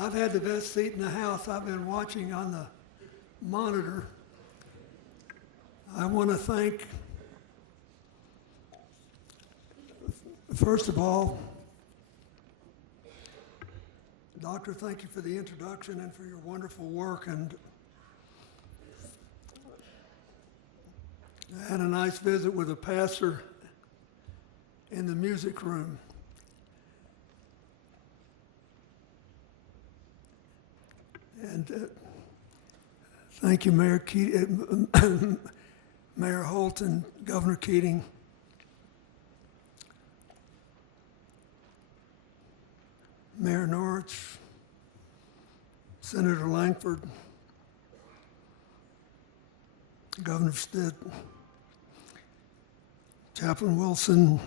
I've had the best seat in the house. I've been watching on the monitor. I want to thank, first of all, Doctor, thank you for the introduction and for your wonderful work. And I had a nice visit with a pastor in the music room. And thank you, Mayor Mayor Holt and Governor Keating. Mayor Norwich, Senator Langford, Governor Stitt, Chaplain Wilson,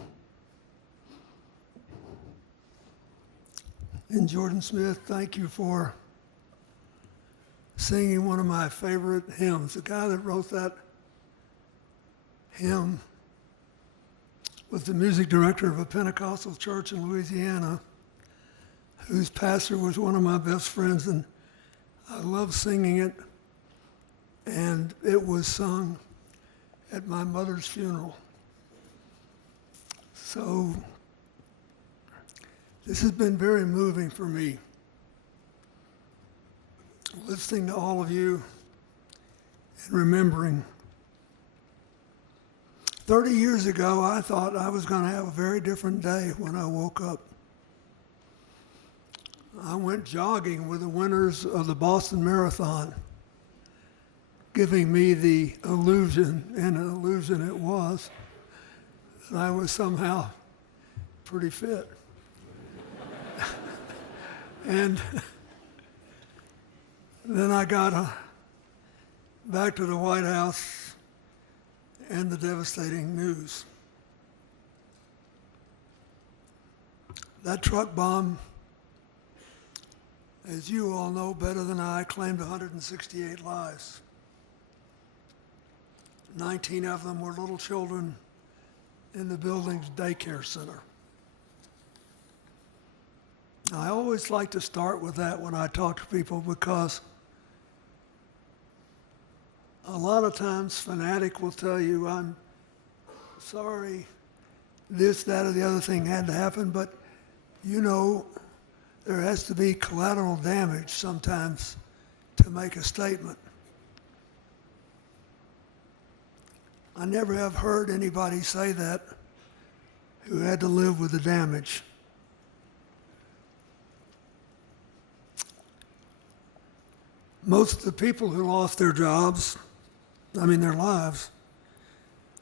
and Jordan Smith. Thank you for singing one of my favorite hymns. The guy that wrote that hymn was the music director of a Pentecostal church in Louisiana, whose pastor was one of my best friends, and I love singing it. And it was sung at my mother's funeral. So this has been very moving for me, listening to all of you and remembering. 30 years ago, I thought I was going to have a very different day when I woke up. I went jogging with the winners of the Boston Marathon, giving me the illusion, and an illusion it was, that I was somehow pretty fit. And then I got back to the White House and the devastating news. That truck bomb, as you all know better than I, claimed 168 lives. 19 of them were little children in the building's daycare center. I always like to start with that when I talk to people, because a lot of times fanatic will tell you, I'm sorry, this, that, or the other thing had to happen, but you know, there has to be collateral damage sometimes to make a statement. I never have heard anybody say that who had to live with the damage. Most of the people who lost their jobs, their lives,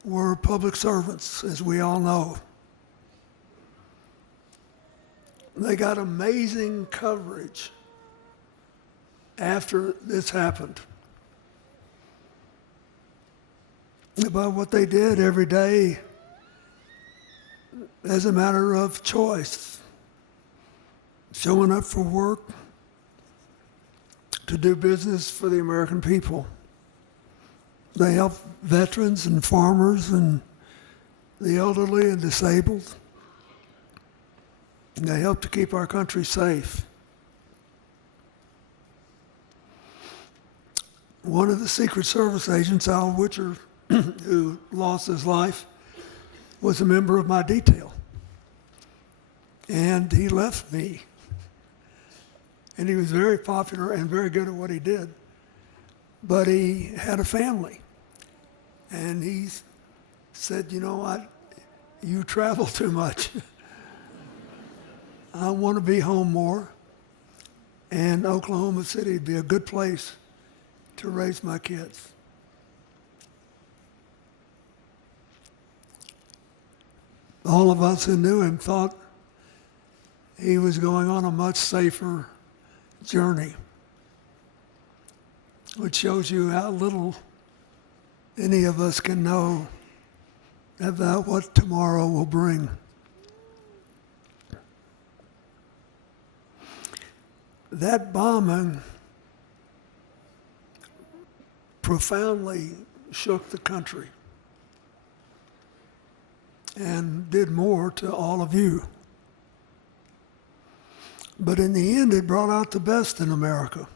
were public servants, as we all know. They got amazing coverage after this happened about what they did every day as a matter of choice, showing up for work, to do business for the American people. They help veterans and farmers and the elderly and disabled. And they help to keep our country safe. One of the Secret Service agents, Al Witcher, who lost his life, was a member of my detail. And he left me. And he was very popular and very good at what he did. But he had a family. And he said, you know what, you travel too much. I want to be home more. And Oklahoma City would be a good place to raise my kids. All of us who knew him thought he was going on a much safer journey, which shows you how little any of us can know about what tomorrow will bring. That bombing profoundly shook the country and did more to all of you. But in the end, it brought out the best in America.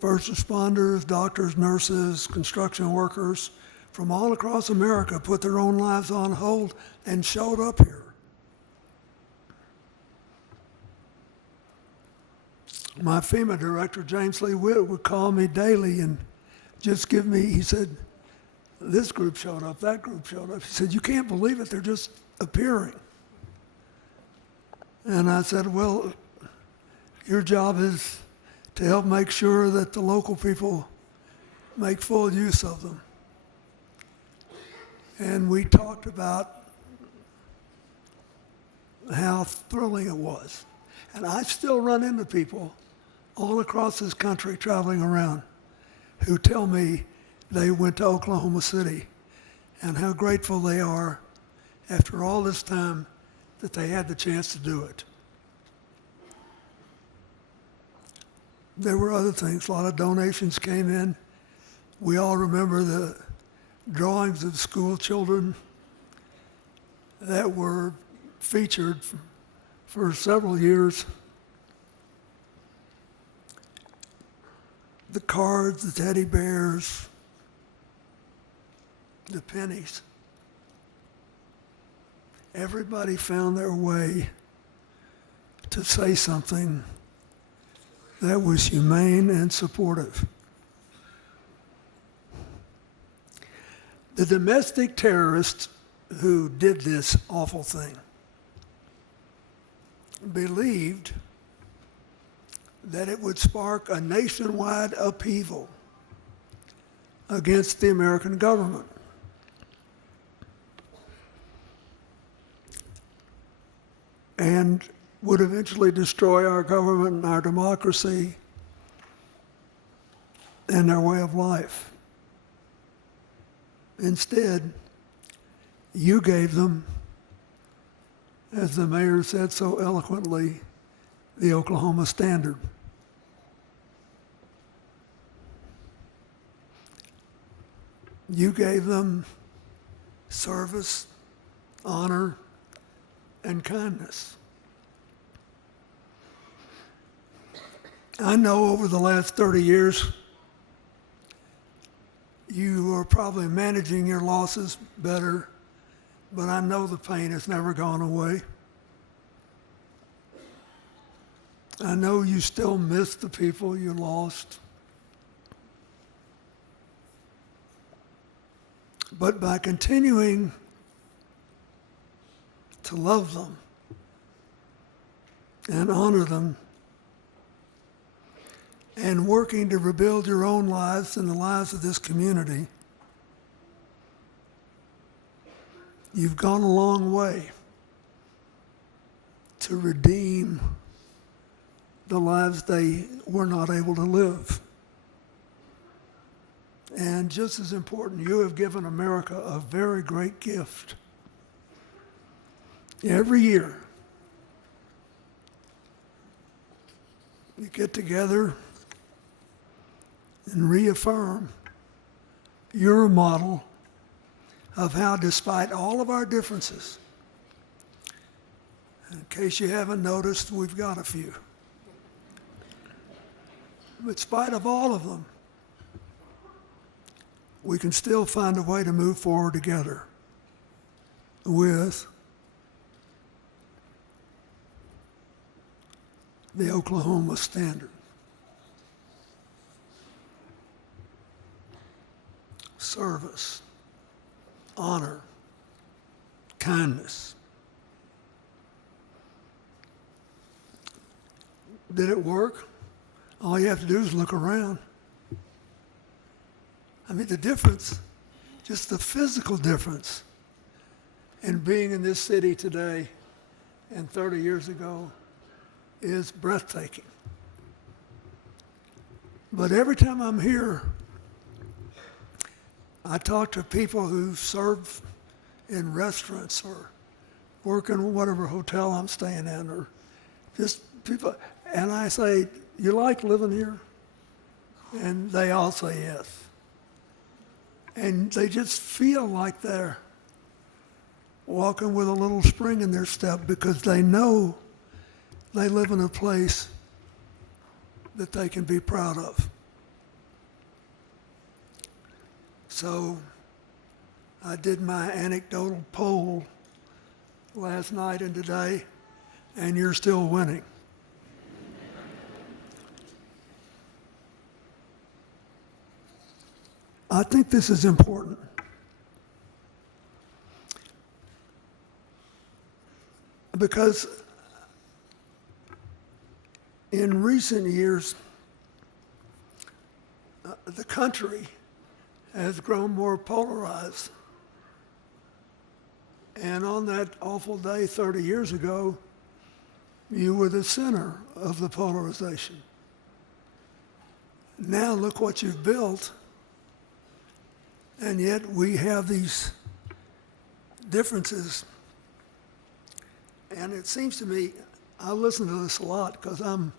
First responders, doctors, nurses, construction workers from all across America put their own lives on hold and showed up here. My FEMA director, James Lee Witt, would call me daily and just give me, he said, this group showed up, that group showed up. He said, you can't believe it, they're just appearing. And I said, well, your job is to help make sure that the local people make full use of them. And we talked about how thrilling it was. And I still run into people all across this country traveling around who tell me they went to Oklahoma City and how grateful they are after all this time that they had the chance to do it. There were other things. A lot of donations came in. We all remember the drawings of school children that were featured for several years. The cards, the teddy bears, the pennies. Everybody found their way to say something that was humane and supportive. The domestic terrorists who did this awful thing believed that it would spark a nationwide upheaval against the American government. And would eventually destroy our government and our democracy and our way of life. Instead, you gave them, as the mayor said so eloquently, the Oklahoma Standard. You gave them service, honor, and kindness. I know over the last 30 years, you are probably managing your losses better, but I know the pain has never gone away. I know you still miss the people you lost. But by continuing to love them and honor them and working to rebuild your own lives and the lives of this community, you've gone a long way to redeem the lives they were not able to live. And just as important, you have given America a very great gift. Every year, you get together and reaffirm you're a model of how, despite all of our differences, in case you haven't noticed, we've got a few. But in spite of all of them, we can still find a way to move forward together with the Oklahoma Standard. Service, honor, kindness. Did it work? All you have to do is look around. I mean, the difference, just the physical difference in being in this city today and 30 years ago is breathtaking. But every time I'm here, I talk to people who serve in restaurants or work in whatever hotel I'm staying in, or just people, and I say, you like living here? And they all say yes. And they just feel like they're walking with a little spring in their step because they know they live in a place that they can be proud of. So I did my anecdotal poll last night and today, and you're still winning. I think this is important. Because in recent years, the country has grown more polarized. And on that awful day 30 years ago, you were the center of the polarization. Now look what you've built, and yet we have these differences. And it seems to me, I listen to this a lot because I'm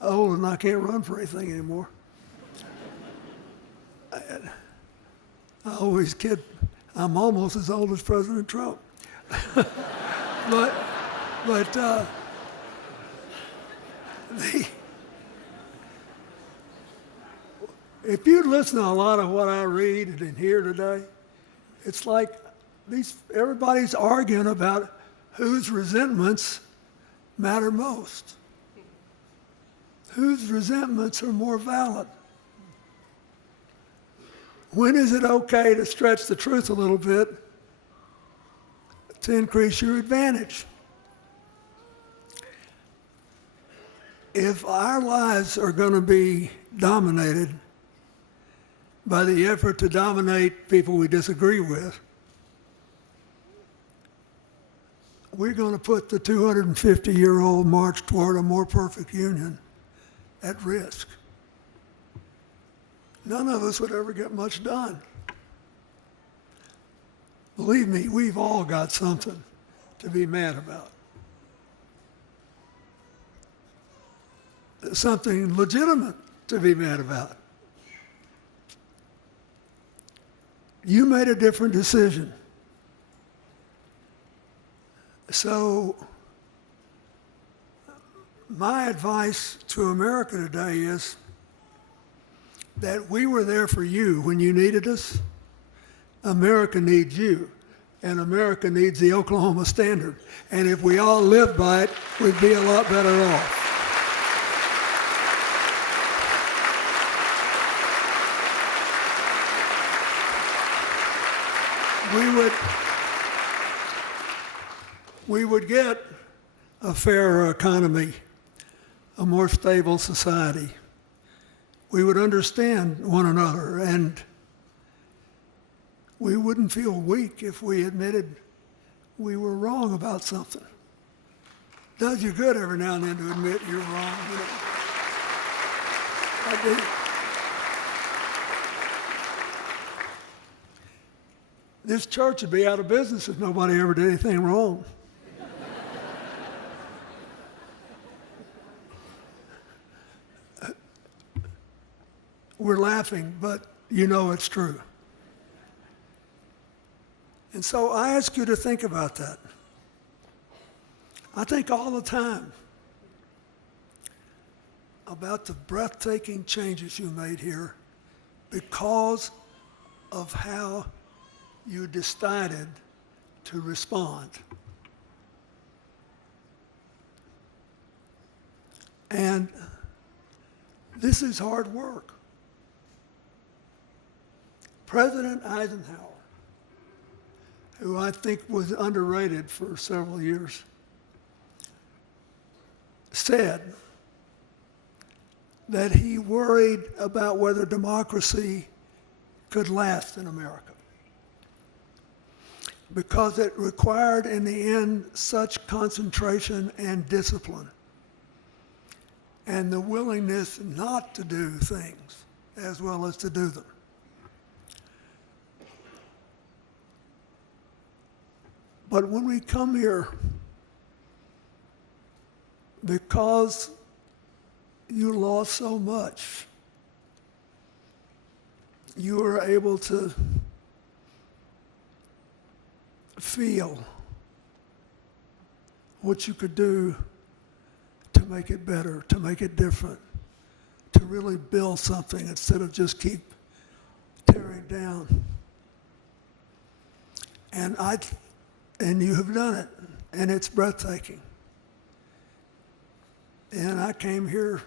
old and I can't run for anything anymore. I always kid, I'm almost as old as President Trump. but if you listen to a lot of what I read and hear today, it's like everybody's arguing about whose resentments matter most, whose resentments are more valid. When is it okay to stretch the truth a little bit to increase your advantage? If our lives are going to be dominated by the effort to dominate people we disagree with, we're going to put the 250-year-old march toward a more perfect union at risk. None of us would ever get much done. Believe me, we've all got something to be mad about. Something legitimate to be mad about. You made a different decision. So my advice to America today is that we were there for you when you needed us. America needs you, and America needs the Oklahoma Standard. And if we all lived by it, we'd be a lot better off. We would get a fairer economy, a more stable society. We would understand one another, and we wouldn't feel weak if we admitted we were wrong about something. It does you good every now and then to admit you're wrong. You know? I do. This church would be out of business if nobody ever did anything wrong. We're laughing, but you know it's true. And so I ask you to think about that. I think all the time about the breathtaking changes you made here because of how you decided to respond. And this is hard work. President Eisenhower, who I think was underrated for several years, said that he worried about whether democracy could last in America because it required in the end such concentration and discipline and the willingness not to do things as well as to do them. But when we come here, because you lost so much, you were able to feel what you could do to make it better, to make it different, to really build something instead of just keep tearing down. And you have done it, and it's breathtaking. And I came here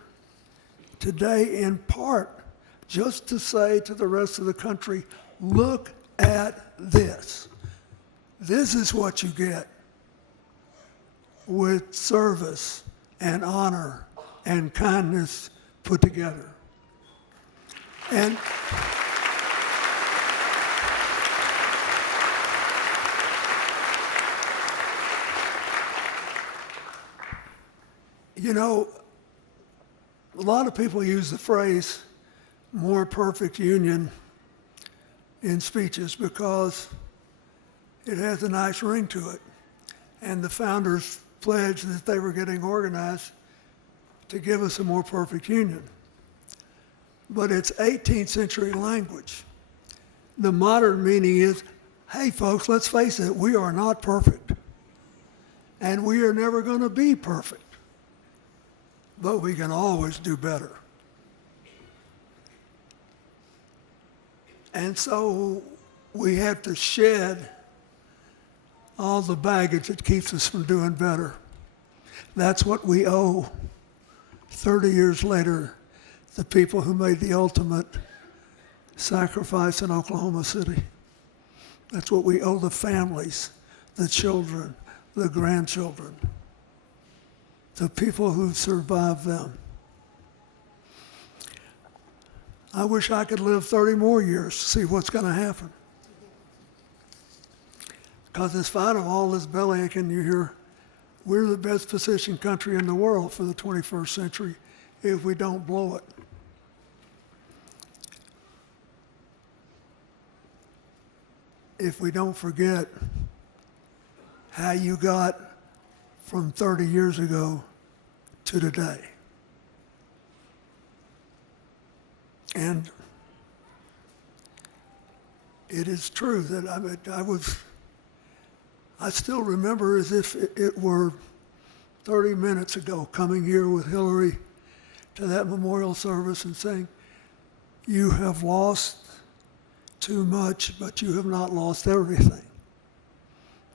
today in part just to say to the rest of the country, look at this. This is what you get with service and honor and kindness put together. And you know, a lot of people use the phrase more perfect union in speeches because it has a nice ring to it. And the founders pledged that they were getting organized to give us a more perfect union. But it's 18th century language. The modern meaning is, hey folks, let's face it, we are not perfect. And we are never going to be perfect. But we can always do better. And so we have to shed all the baggage that keeps us from doing better. That's what we owe 30 years later, the people who made the ultimate sacrifice in Oklahoma City. That's what we owe the families, the children, the grandchildren, the people who survived them. I wish I could live 30 more years to see what's going to happen. Because in spite of all this bellyaching you hear, we're the best positioned country in the world for the 21st century if we don't blow it. If we don't forget how you got from 30 years ago to today. And it is true that I still remember as if it were 30 minutes ago coming here with Hillary to that memorial service and saying, you have lost too much, but you have not lost everything.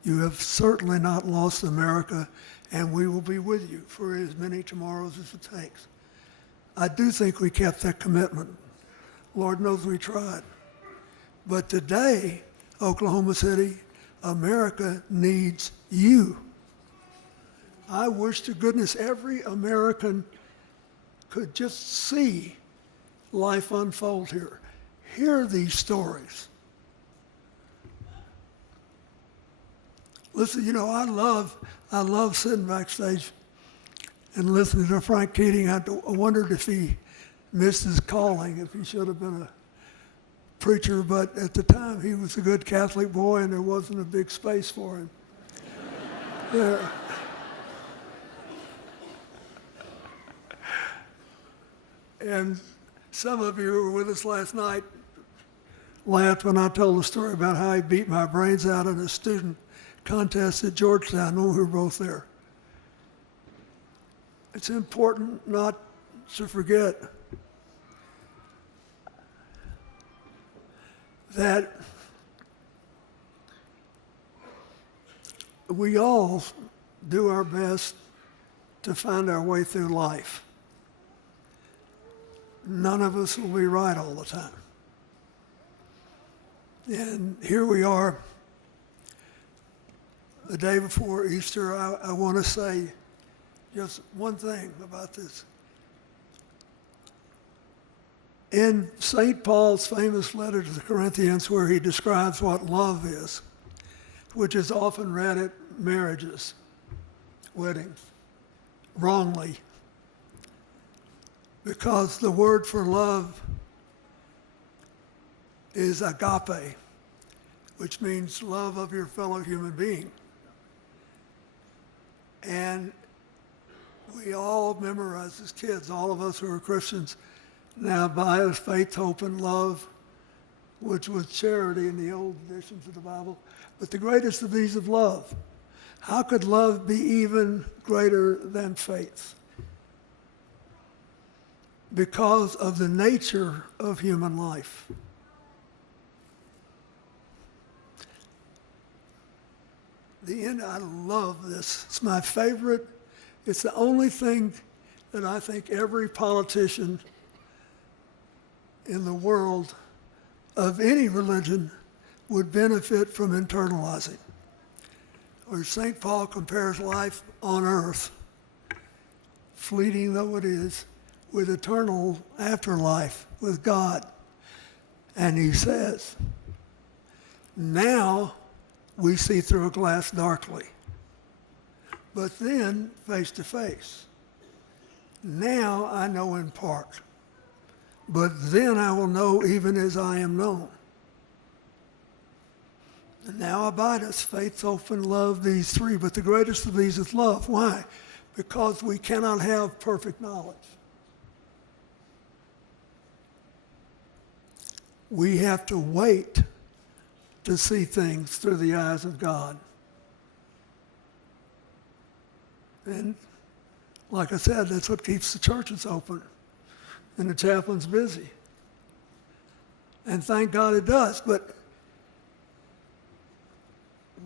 You have certainly not lost America, and we will be with you for as many tomorrows as it takes. I do think we kept that commitment. Lord knows we tried. But today, Oklahoma City, America needs you. I wish to goodness every American could just see life unfold here. Hear these stories. Listen, you know, I love sitting backstage and listening to Frank Keating. I wondered if he missed his calling, if he should have been a preacher, but at the time he was a good Catholic boy and there wasn't a big space for him. Yeah. And some of you who were with us last night laughed when I told the story about how he beat my brains out in a student contest at Georgetown when we were both there. It's important not to forget that we all do our best to find our way through life. None of us will be right all the time. And here we are, the day before Easter. I want to say just one thing about this. In St. Paul's famous letter to the Corinthians, where he describes what love is, which is often read at marriages, weddings, wrongly, because the word for love is agape, which means love of your fellow human being. And we all memorize as kids, all of us who are Christians, now by us faith, hope, and love, which was charity in the old editions of the Bible. But the greatest of these is love. How could love be even greater than faith? Because of the nature of human life. I love this. It's my favorite. It's the only thing that I think every politician in the world of any religion would benefit from internalizing. Where St. Paul compares life on earth, fleeting though it is, with eternal afterlife with God. And he says, now we see through a glass darkly, but then face to face. Now I know in part, but then I will know even as I am known. And now abideth faith, hope, and love, these three, but the greatest of these is love. Why? Because we cannot have perfect knowledge. We have to wait to see things through the eyes of God. And like I said, that's what keeps the churches open and the chaplains busy. And thank God it does. But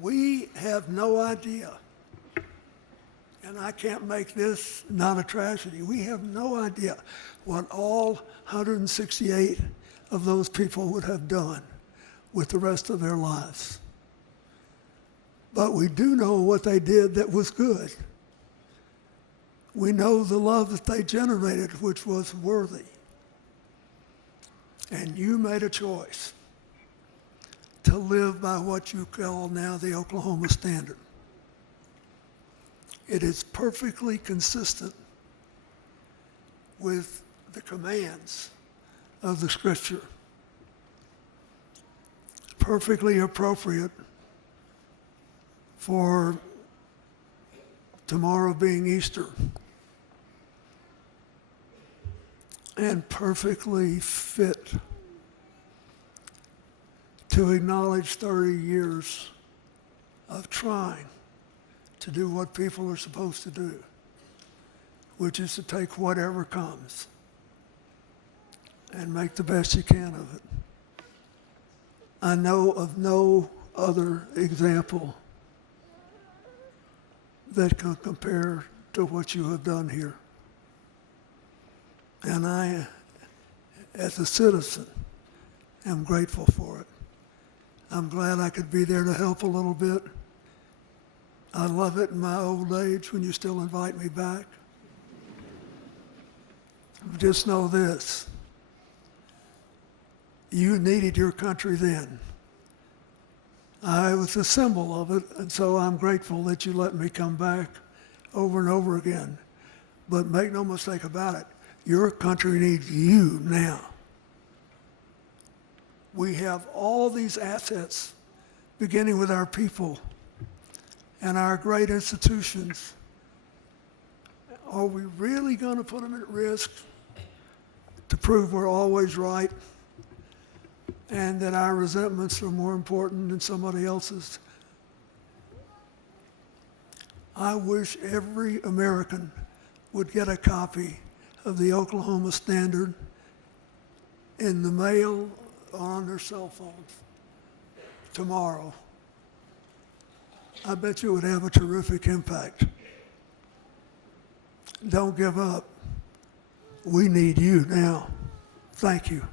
we have no idea, and I can't make this not a tragedy, we have no idea what all 168 of those people would have done with the rest of their lives. But we do know what they did that was good. We know the love that they generated, which was worthy. And you made a choice to live by what you call now the Oklahoma Standard. It is perfectly consistent with the commands of the Scripture. Perfectly appropriate for tomorrow being Easter. And perfectly fit to acknowledge 30 years of trying to do what people are supposed to do, which is to take whatever comes and make the best you can of it. I know of no other example that can compare to what you have done here. And I, as a citizen, am grateful for it. I'm glad I could be there to help a little bit. I love it in my old age when you still invite me back. Just know this. You needed your country then. I was a symbol of it, and so I'm grateful that you let me come back over and over again. But make no mistake about it, your country needs you now. We have all these assets, beginning with our people and our great institutions. Are we really going to put them at risk to prove we're always right and that our resentments are more important than somebody else's? I wish every American would get a copy of the Oklahoma Standard in the mail or on their cell phones tomorrow. I bet you it would have a terrific impact. Don't give up. We need you now. Thank you.